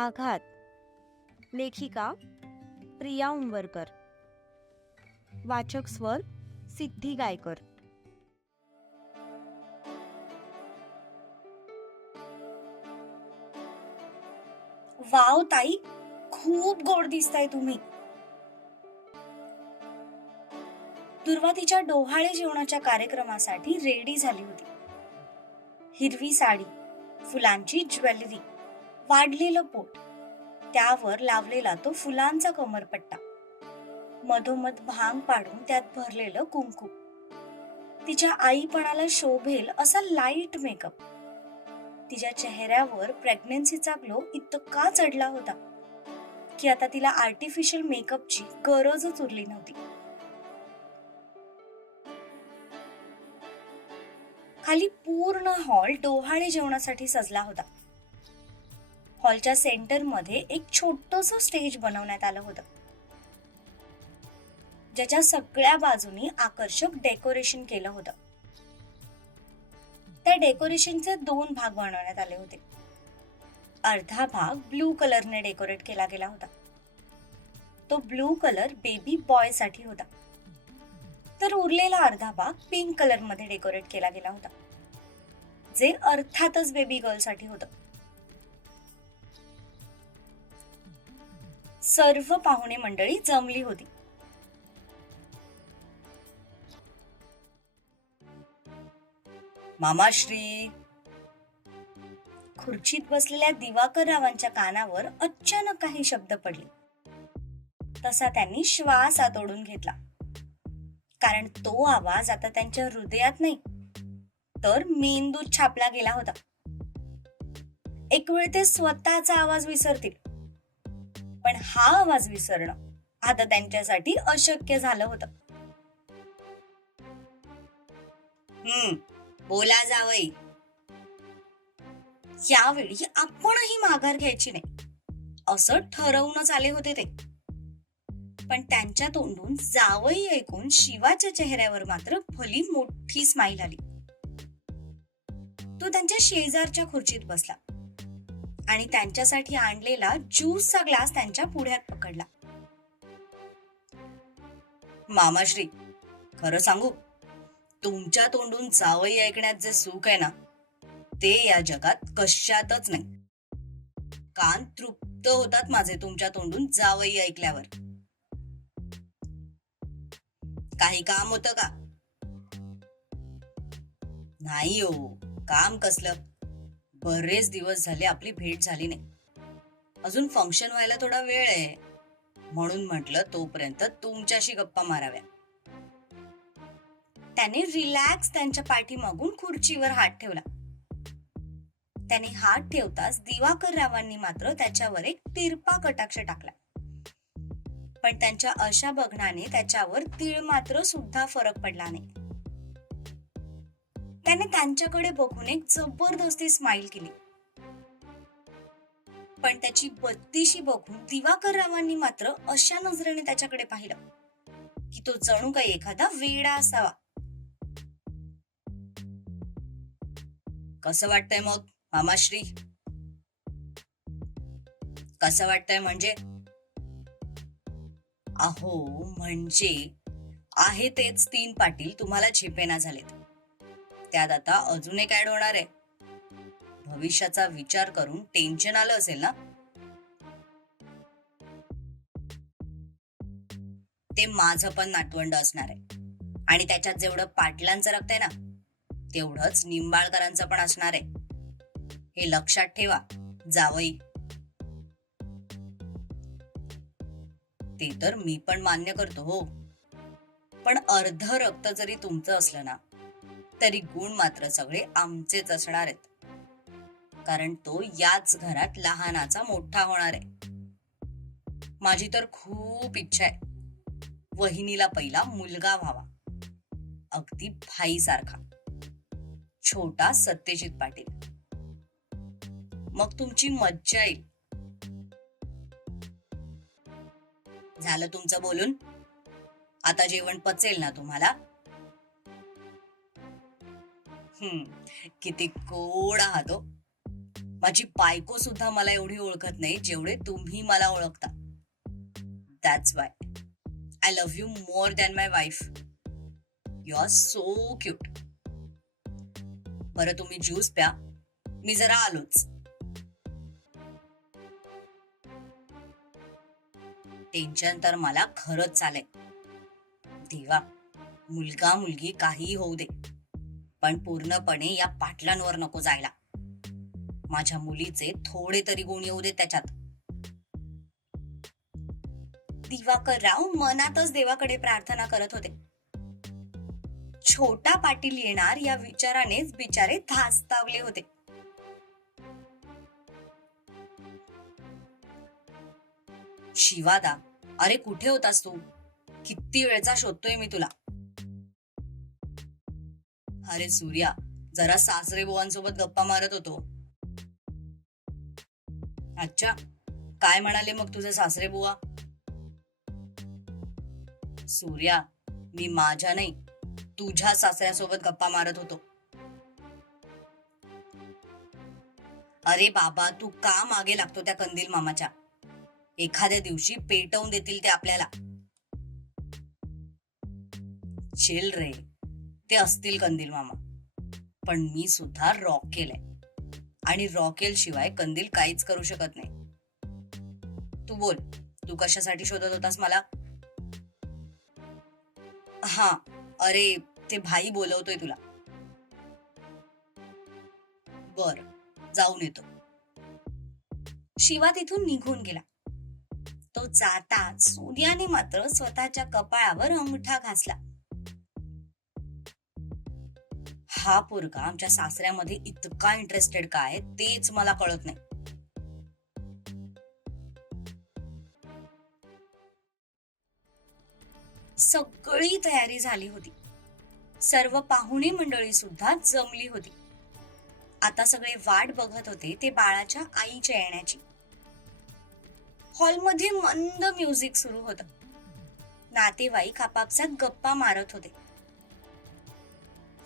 आघात. लेखिका प्रिया उंबरकर. वाचक स्वर सिद्धी गायकर. वाव ताई खूप गोड दिसताय तुम्ही. सुरुवातीच्या डोहाळे जेवणाच्या कार्यक्रमासाठी रेडी झाली होती. हिरवी साडी फुलांची ज्वेलरी. वाढलेलं पोट. त्यावर लावलेला तो फुलांचा कमरपट्टा. मधोमध भांग पाडून त्यात भरलेलं कुंकू. तिच्या आईपणाला शोभेल असा लाइट मेकअप तिच्या चेहऱ्यावर प्रेग्नेन्सीचा ग्लो इतका चढला होता की आता तिला आर्टिफिशियल मेकअपची गरजच उरली नव्हती. खाली पूर्ण हॉल डोहाळे जेवणासाठी सजला होता. हॉलच्या सेंटरमध्ये एक छोटस स्टेज बनवण्यात आलं होतं. ज्याच्या सगळ्या बाजूनी आकर्षक डेकोरेशन केलं होतं. त्या डेकोरेशनचे दोन भाग बनवण्यात आले होते. अर्धा भाग ब्लू कलरने डेकोरेट केला गेला होता. तो ब्लू कलर बेबी बॉयसाठी होता. तर उरलेला अर्धा भाग पिंक कलरमध्ये डेकोरेट केला गेला होता. जे अर्थातच बेबी गर्लसाठी होतं. सर्व पाहुणे मंडळी जमली होती. मामाश्री. खुर्चीत बसलेल्या दिवाकर रावांच्या कानावर अचानक काही शब्द पडले. तसा त्यांनी श्वास आत ओढून घेतला. कारण तो आवाज आता त्यांच्या हृदयात नाही तर मेंदूत छापला गेला होता. एक वेळ ते स्वतःचा आवाज विसरतील. पण हा आवाज विसरणं आता त्यांच्यासाठी अशक्य झालं होतं. हम्म बोला जावई. यावेळी आपणही माघार घ्यायची नाही. असं ठरवूनच आले होते ते. पण त्यांच्या तोंडून जावई ऐकून शिवाच्या चेहऱ्यावर मात्र भली मोठी स्माईल आली. तो त्यांच्या शेजारच्या खुर्चीत बसला. आणि त्यांच्यासाठी आणलेला ज्यूसचा ग्लास त्यांच्या पुढ्यात पकडला. मामाश्री खरं सांगू तुमच्या तोंडून जावई ऐकण्यात जे सुख आहे ना ते या जगात कशातच नाही. कान तृप्त होतात माझे तुमच्या तोंडून जावई ऐकल्यावर. काही काम होत का? नाही हो काम कसलं? बरेच दिवस झाले आपली भेट झाली नाही. अजून फंक्शन व्हायला थोडा वेळ आहे. म्हणून म्हटलं तोपर्यंत तुमच्याशी गप्पा माराव्या. त्याने रिलॅक्स त्यांच्या पाठीमागून खुर्चीवर हात ठेवला. त्याने हात ठेवताच दिवाकर रावांनी मात्र त्याच्यावर एक तिरपा कटाक्ष टाकला. पण त्यांच्या अशा बघण्याने त्याच्यावर तीळ मात्र सुद्धा फरक पडला नाही. त्याने त्यांच्याकडे बघून एक जबरदस्ती स्माइल केली. पण त्याची बत्तीशी बघून दिवाकर रावांनी मात्र अशा नजरेने त्याच्याकडे पाहिलं की तो जणू काही एखादा वेडा असावा. कसं वाटतंय मग मामाश्री? कसं वाटतंय म्हणजे? अहो म्हणजे आहे तेच तीन पाटील तुम्हाला झेपेना झालेत. त्यात आता अजून एक ऍड होणार आहे. भविष्याचा विचार करून टेन्शन आलं असेल ना? ते माझं पण नाटवंड असणार आहे. आणि त्याच्यात जेवढं पाटलांचं रक्त आहे ना तेवढंच निंबाळकरांचं पण असणार आहे. हे लक्षात ठेवा जावई. ते तर मी पण मान्य करतो हो. पण अर्ध रक्त जरी तुमचं असलं ना तरी गुण मात्र सगळे आमचेच असणार आहेत. कारण तो याच घरात लहानाचा मोठा होणार आहे. माझी तर खूप इच्छा आहे. वहिनीला पहिला मुलगा व्हावा. अगदी भाई सारखा छोटा सत्यजित पाटील. मग तुमची मज्जा येईल. झालं तुमचं बोलून? आता जेवण पचेल ना तुम्हाला? किती गोड आहात हो. माझी बायको सुद्धा मला एवढी ओळखत नाही जेवढे तुम्ही मला ओळखता. That's why I love you more than my wife you are so cute बरं तुम्ही ज्यूस प्या. मी जरा आलोच. टेन्शन तर मला खरंच चालय देवा मुलगा मुलगी काहीही होऊ दे. पण पूर्णपणे या पाटलांवर नको जायला. माझ्या मुलीचे थोडे तरी गुण येऊ दे त्याच्यात. दिवाकरराव मनातच देवाकडे प्रार्थना करत होते. छोटा पाटील येणार या विचारानेच बिचारे धास्तावले होते. शिवादा अरे कुठे होतास तू? किती वेळचा शोधतोय मी तुला. अरे सूर्या जरा सासरे बुवांसोबत गप्पा मारत होतो. अच्छा काय म्हणाले मग तुझे सासरे बुवा? सूर्या मी माझ्या नाही तुझ्या सासऱ्यासोबत गप्पा मारत होतो. अरे बाबा तू का मागे लागतो त्या कंदील मामाच्या? एखाद्या दिवशी पेटवून देतील ते आपल्याला. चिल रे. ते असतील कंदील मामा. पण मी सुद्धा रॉकेल आहे आणि रॉकेल शिवाय कंदील काहीच करू शकत नाही. तू बोल तू कशासाठी शोधत होतास मला? हा अरे ते भाई बोलवतोय तुला. बर जाऊन येतो. शिवा तिथून निघून गेला. तो जाताच सूर्याने मात्र स्वतःच्या कपाळावर अंगठा घासला. हा पोरगा आमच्या सासऱ्यामध्ये इतका इंटरेस्टेड काय तेच मला कळत नाही. सगळी तयारी झाली होती. सर्व पाहुणे मंडळी सुद्धा जमली होती. आता सगळे वाट बघत होते ते बाळाच्या आईच्या येण्याची. हॉलमध्ये मंद म्युझिक सुरू होत. नातेवाईक आपापसात गप्पा मारत होते.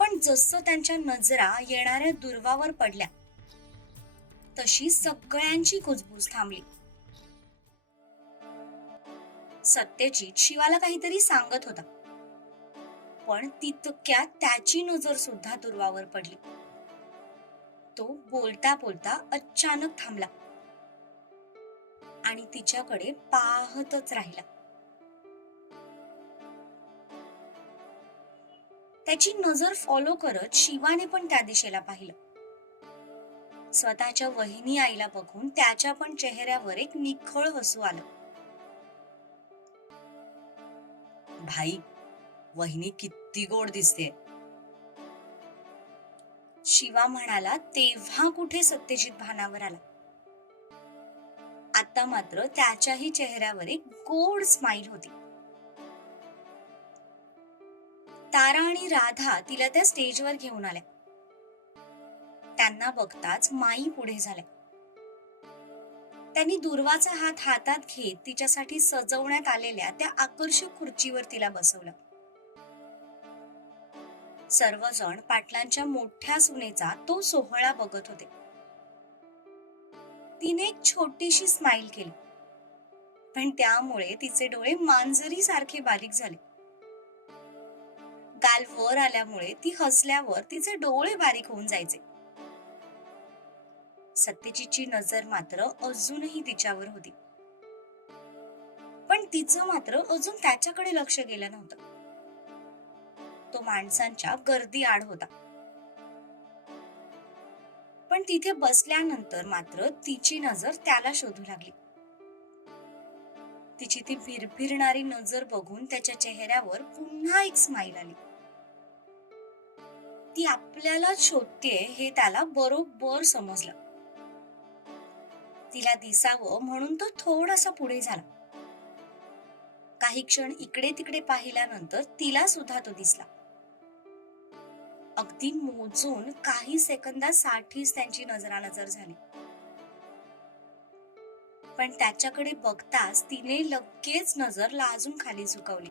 पण जसं त्यांच्या नजरा येणाऱ्या दुर्वावर पडल्या तशी सगळ्यांची कुजबूज थांबली. सत्यजित शिवाला काहीतरी सांगत होता. पण तितक्यात त्याची नजर सुद्धा दुर्वावर पडली. तो बोलता बोलता अचानक थांबला आणि तिच्याकडे पाहतच राहिला. त्याची नजर फॉलो करत शिवाने पण त्या दिशेला पाहिलं. स्वतःच्या वहिनी आईला बघून त्याच्या पण चेहऱ्यावर एक निखळ हसू आलं. भाई वहिनी किती गोड दिसते शिवा म्हणाला तेव्हा कुठे सत्यजित भानावर आला? आता मात्र त्याच्याही चेहऱ्यावर एक गोड स्माइल होती. तारा आणि राधा तिला त्या स्टेजवर घेऊन आल्या. त्यांना बघताच माई पुढे झाल्या. त्यांनी दुर्वाचा हात हातात घेत तिच्यासाठी सजवण्यात आलेल्या त्या आकर्षक खुर्चीवर तिला बसवलं. सर्वजण पाटलांच्या मोठ्या सुनेचा तो सोहळा बघत होते. तिने एक छोटीशी स्माइल केली. पण त्यामुळे तिचे डोळे मांजरी सारखे बारीक झाले. गाल वर आल्यामुळे ती हसल्यावर तिचे डोळे बारीक होऊन जायचे. सत्यजितची नजर मात्र अजूनही तिच्यावर होती. पण तिचं मात्र अजून त्याच्याकडे लक्ष गेलं नव्हतं. तो माणसांच्या गर्दी आड होता. पण तिथे बसल्यानंतर मात्र तिची नजर त्याला शोधू लागली. तिची ती भिरभिरणारी नजर बघून त्याच्या चेहऱ्यावर पुन्हा एक स्माइल आली. ती आपल्याला शोधते हे त्याला बरोबर समजलं. तिला दिसावं म्हणून तो थोडासा पुढे झाला. काही क्षण इकडे तिकडे पाहिल्यानंतर तिला सुद्धा तो दिसला. अगदी मोजून काही सेकंदासाठीच त्यांची नजरानजर झाली. पण त्याच्याकडे बघताच तिने लगेच नजर लाजून खाली झुकवली.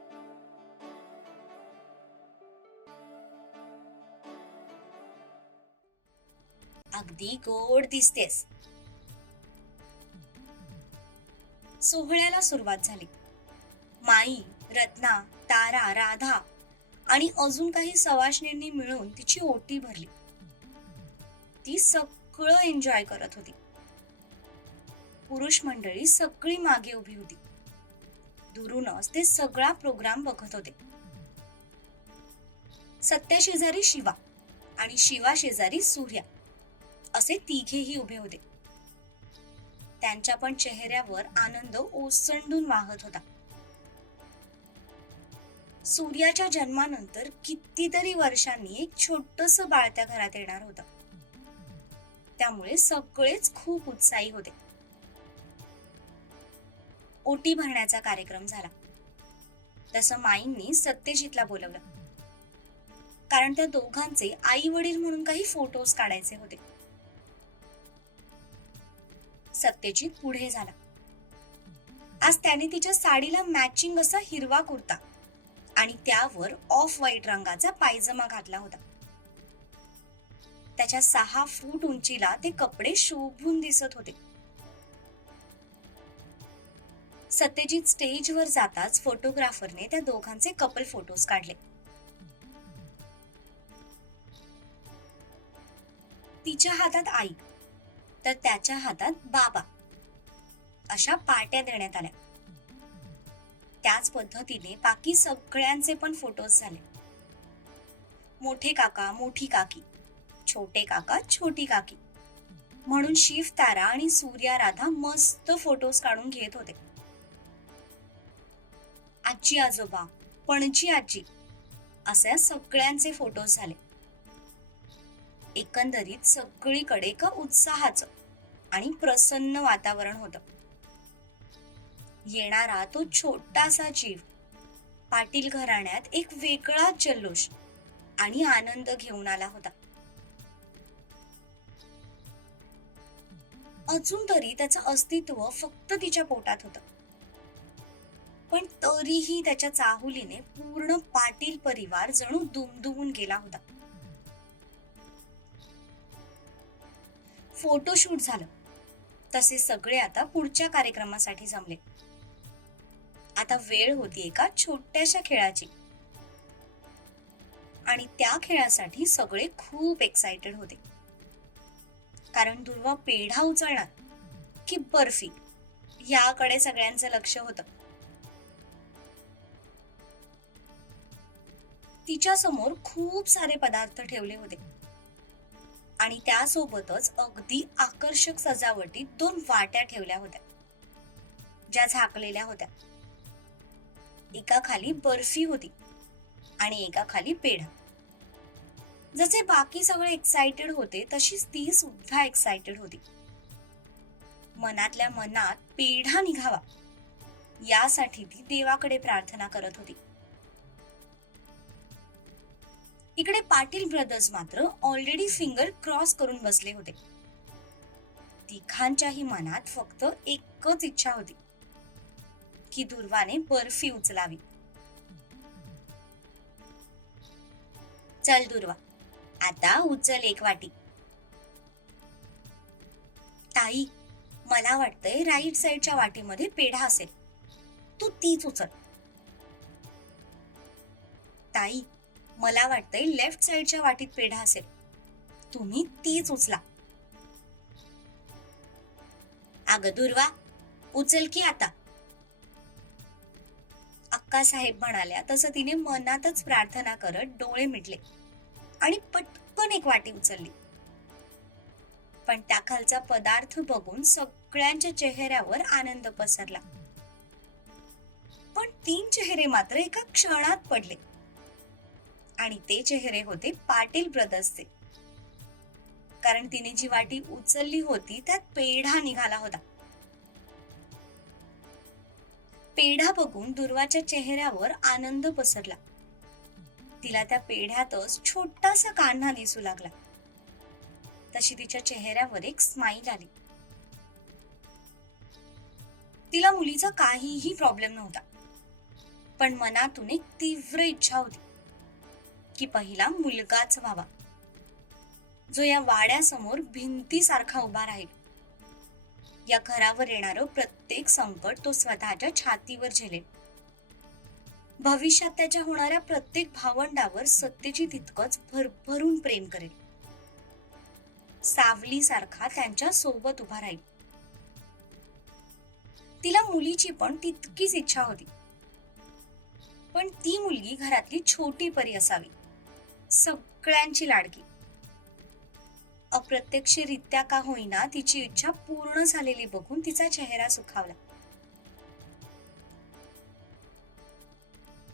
किती गोड दिसतेस. सोहळ्याला सुरुवात झाली. माई रत्ना तारा राधा आणि अजून काही सवाशणींनी मिळून तिची ओटी भरली. ती सगळं एन्जॉय करत होती. पुरुष मंडळी सगळी मागे उभी होती. दुरूनच ते सगळा प्रोग्राम बघत होते. सत्या शेजारी शिवा आणि शिवा शेजारी सूर्या. असे तिघेही उभे होते. त्यांच्या पण चेहऱ्यावर आनंद ओसंडून वाहत होता. सूर्याच्या जन्मानंतर कितीतरी वर्षांनी एक छोटस बाळ त्या घरात येणार होतं. त्यामुळे सगळेच खूप उत्साही होते. ओटी भरण्याचा कार्यक्रम झाला. तसं माईंनी सत्यजितला बोलवलं. कारण त्या दोघांचे आई वडील म्हणून काही फोटोज काढायचे होते. सत्यजित पुढे झाला. आज त्याने तिच्या साडीला मॅचिंग असा हिरवा कुर्ता आणि त्यावर ऑफ व्हाईट रंगाचा पायजमा घातला होता. त्याच्या सहा फूट उंचीला ते कपडे शोभून दिसत होते. सत्यजित स्टेजवर जाताच फोटोग्राफरने त्या दोघांचे कपल फोटोज काढले. तिच्या हातात आई तर त्याच्या हातात बाबा. अशा पाट्या देण्यात आल्या. त्याच पद्धतीने बाकी सगळ्यांचे पण फोटोज झाले. मोठे काका मोठी काकी छोटे काका छोटी काकी. म्हणून शिव तारा आणि सूर्या राधा मस्त फोटोज काढून घेत होते. आजी आजोबा पणजी आजी असे सगळ्यांचे फोटोज झाले. एकंदरीत सगळीकडे का उत्साहाचं आणि प्रसन्न वातावरण होतं. येणारा तो छोटासा जीव पाटील घराण्यात एक वेगळा जल्लोष आणि आनंद घेऊन आला होता. अजून तरी त्याचं अस्तित्व फक्त तिच्या पोटात होतं. पण तरीही त्याच्या चाहुलीने पूर्ण पाटील परिवार जणू दुमदुमून गेला होता. फोटोशूट झालं. तसे सगळे आता पुढच्या कार्यक्रमासाठी जमले. आता वेळ होती एका छोट्याशा खेळाची. आणि त्या खेळासाठी सगळे खूप एक्साइटेड होते. कारण दुर्वा पेढा उचलणार की बर्फी याकडे सगळ्यांचं लक्ष होतं. तिच्या समोर खूप सारे पदार्थ ठेवले होते. आणि त्यासोबतच अगदी आकर्षक सजावटीत दोन वाट्या ठेवल्या होत्या. ज्या झाकलेल्या होत्या. एका खाली बर्फी होती आणि एका खाली पेढा. जसे बाकी सगळे एक्साइटेड होते तशीच ती सुद्धा एक्साइटेड होती. मनातल्या मनात पेढा निघावा. यासाठी ती देवाकडे प्रार्थना करत होती. इकडे पाटील ब्रदर्स मात्र ऑलरेडी फिंगर क्रॉस करून बसले होते. तिघांच्याही मनात फक्त एकच इच्छा होती. की दुर्वाने बर्फी उचलावी. चल दुर्वा आता उचल एक वाटी. ताई मला वाटतंय राईट साइडच्या वाटीमध्ये पेढा असेल. तू तीच उचल. ताई मला वाटतंय लेफ्ट साइडच्या वाटीत पेढा असेल. तुम्ही तीच उचला. अगं दुर्वा उचल की आता. अक्का साहेब म्हणाल्या तसं तिने मनातच प्रार्थना करत डोळे मिटले आणि पटकन एक वाटी उचलली. पण त्या खालचा पदार्थ बघून सगळ्यांच्या चेहऱ्यावर आनंद पसरला. पण तीन चेहरे मात्र एका क्षणात पडले. आणि ते चेहरे होते पाटील ब्रदर्सचे. कारण तिने जी वाटी उचलली होती त्यात पेढा निघाला होता. पेढा बघून दुर्वाच्या चेहऱ्यावर आनंद पसरला. तिला त्या पेढ्यातच छोटासा कान्हा दिसू लागला. तशी तिच्या चेहऱ्यावर एक स्माईल आली. तिला मुलीचा काहीही प्रॉब्लेम नव्हता. पण मनातून एक तीव्र इच्छा होती. की पहिला मुलगाच व्हावा. जो या वाड्यासमोर भिंतीसारखा उभा राहील. या घरावर येणारं प्रत्येक संकट तो स्वतःच्या छातीवर झेलेल. भविष्यात त्याच्या होणाऱ्या प्रत्येक भावंडावर सत्यची तितकंच भरभरून प्रेम करेल. सावली सारखा त्यांच्यासोबत उभा राहील. तिला मुलीची पण तितकीच इच्छा होती. पण ती मुलगी घरातली छोटी परी असावी. सगळ्यांची लाडकी. अप्रत्यक्षरित्या का होईना तिची इच्छा पूर्ण झालेली बघून तिचा चेहरा सुखावला.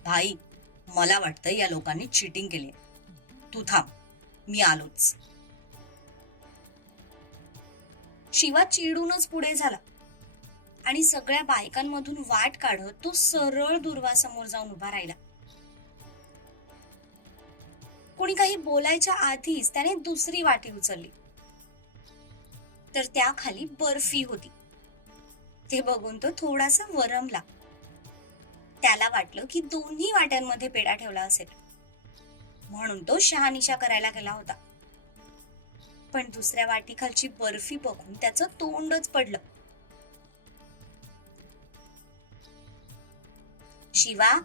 भाई मला वाटतं या लोकांनी चिटिंग केली तू थांब मी आलोच. शिवा चिडूनच पुढे झाला. आणि सगळ्या बायकांमधून वाट काढत तो सरळ दुर्वासमोर जाऊन उभा राहिला. कोणी काही बोलायच्या आधीच त्याने दुसरी वाटी उचलली. तर त्याखाली बर्फी होती. ते बघून तो थोडासा वरमला. त्याला वाटलं की दोन्ही वाट्यांमध्ये पेढा ठेवला असेल. म्हणून तो शहानिशा करायला गेला होता. पण दुसऱ्या वाटीखालची बर्फी बघून त्याचं तोंडच पडलं. शिवा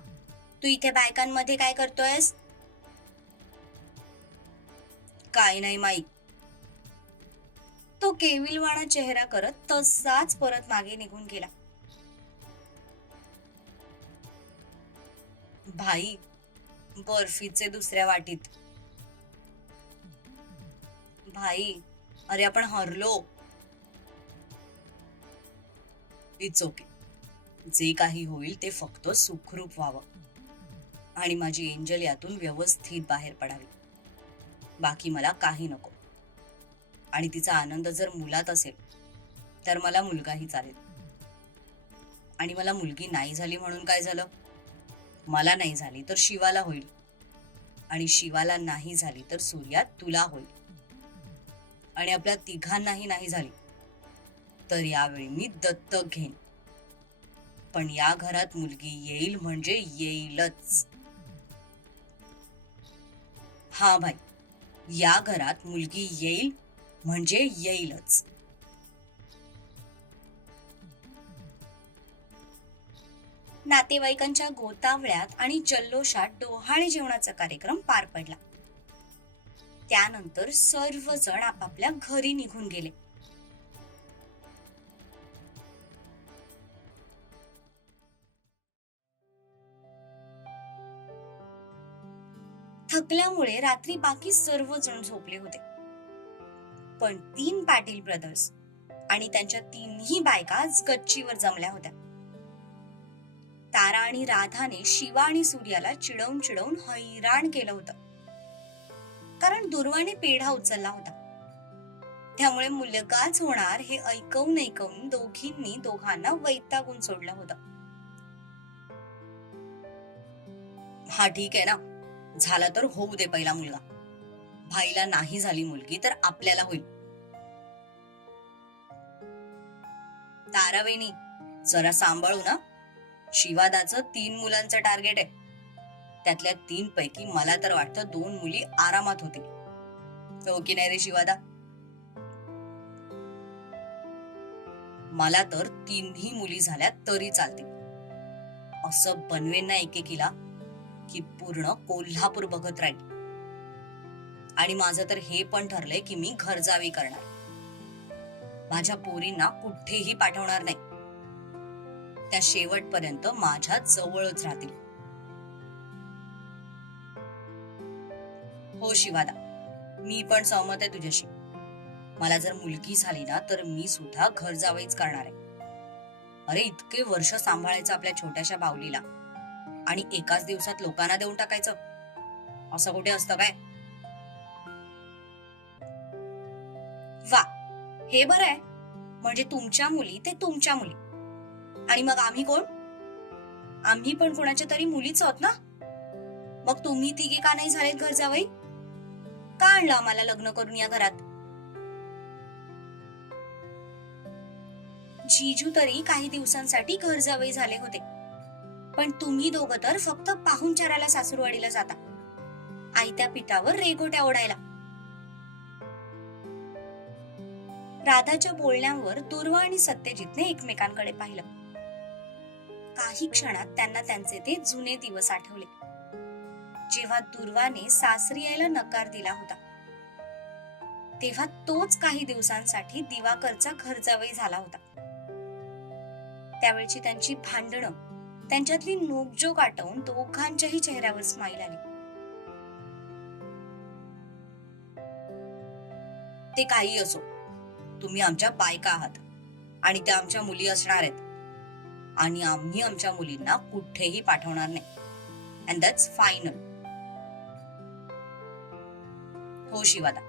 तू इथे बायकांमध्ये काय करतोयस? काय नाही माई. तो केविलवाणा चेहरा करत तसाच परत मागे निघून गेला. भाई बर्फीचे दुसऱ्या वाटीत. भाई अरे आपण हरलो. इट्स ओके जे काही होईल ते फक्त सुखरूप व्हावं. आणि माझी एंजल यातून व्यवस्थित बाहेर पडावी. बाकी मला काही नको. आणि तिचा आनंद जर मुलात असेल तर मला मुलगाही चालेल. आणि मला मुलगी नाही झाली म्हणून काय झालं? मला नाही झाली तर शिवाला होईल. आणि शिवाला नाही झाली तर सूर्या तुला होईल. आणि आपल्या तिघांनाही नाही झाली तर यावेळी मी दत्तक घेईन. पण या घरात मुलगी येईल म्हणजे येईलच. हा भाई. या घरात मुलगी येईल म्हणजे येईलच. नातेवाईकांच्या गोतावळ्यात आणि जल्लोषात डोहाळे जेवणाचा कार्यक्रम पार पडला. त्यानंतर सर्वजण आपापल्या घरी निघून गेले. थकल्यामुळे रात्री बाकी सर्वजण झोपले होते. पण तीन पाटील ब्रदर्स आणि त्यांच्या तीनही बायका आज गच्चीवर जमल्या होत्या. तारा आणि राधाने शिवा आणि सूर्याला चिडवून चिडवून हैराण केलं होतं. कारण दुर्वाने पेढा उचलला होता. त्यामुळे मुलगाच होणार हे ऐकवून ऐकवून दोघींनी दोघांना वैतागून सोडलं होतं. हा ठीक आहे ना. झाला तर होऊ दे पहिला मुलगा. भाईला नाही झाली मुलगी तर आपल्याला होईल. तारावेणी जरा सांभाळू ना. शिवादाचं तीन मुलांचं टार्गेट आहे. त्यातल्या तीन पैकी मला तर वाटतं दोन मुली आरामात होतील. हो की नाही रे शिवादा? मला तर तीनही मुली झाल्या तरी चालतील. असं बनवेन ना एकेकीला. की पूर्ण कोल्हापूर बघत राहील आणि माझं तर हे पण ठरलंय की मी घर जावी करणार. माझ्या पोरींना कुठेही पाठवणार नाही. त्या शेवटपर्यंत माझ्या जवळच राहतील. हो शिवादा मी पण सहमत आहे तुझ्याशी. मला जर मुलगी झाली ना तर मी सुद्धा घर जावईच करणार आहे. अरे इतके वर्ष सांभाळायचं आपल्या छोट्याशा बावलीला. आणि एकाच दिवसात लोकांना देऊन टाकायचं. असं कुठे असतं काय? वा हे बरं आहे. म्हणजे तुमच्या मुली ते तुमच्या मुली. आणि मग आम्ही कोण? आम्ही पण कोणाच्या तरी मुलीच आहोत ना? मग तुम्ही तिघे का नाही झालेत घर जावई का आणलं आम्हाला लग्न करून या घरात? जीजू तरी काही दिवसांसाठी घर जावई झाले होते. पण तुम्ही दोघं तर फक्त पाहुणचाराला सासूरवाडीला जाता. आयत्या पिठावर रेगोट्या ओढायला. राधाच्या बोलण्यावर दुर्वा आणि सत्यजितने एकमेकांकडे पाहिलं. काही क्षणात त्यांना त्यांचे ते जुने दिवस आठवले. जेव्हा दुर्वाने सासरी यायला नकार दिला होता. तेव्हा तोच काही दिवसांसाठी दिवाकरचा घरजावई झाला होता. त्यावेळची त्यांची भांडणं त्यांच्यातली नोकझोक आटवून दोघांच्याही चेहऱ्यावर स्माईल आली. ते काही असो तुम्ही आमच्या बायका आहात आणि त्या आमच्या मुली असणार आहेत. आणि आम्ही आमच्या मुलींना कुठेही पाठवणार नाही. अँड दॅट्स फायनल हो शिवादा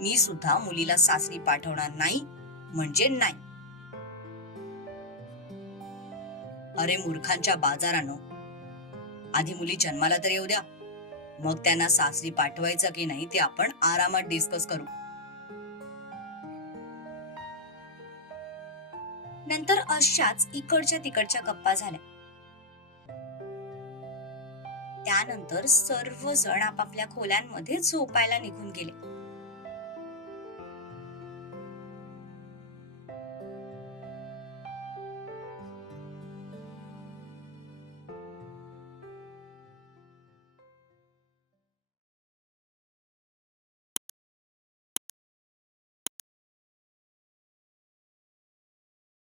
मी सुद्धा मुलीला सासरी पाठवणार नाही म्हणजे नाही. अरे मूर्खांच्या बाजारानं. आधी मुली जन्माला तर येऊ द्या. मग त्यांना सासरी पाठवायचं की नाही ते आपण आरामात डिस्कस करू. नंतर अशाच इकडच्या तिकडच्या गप्पा झाल्या. त्यानंतर सर्वजण आपापल्या खोल्यांमध्ये झोपायला निघून गेले.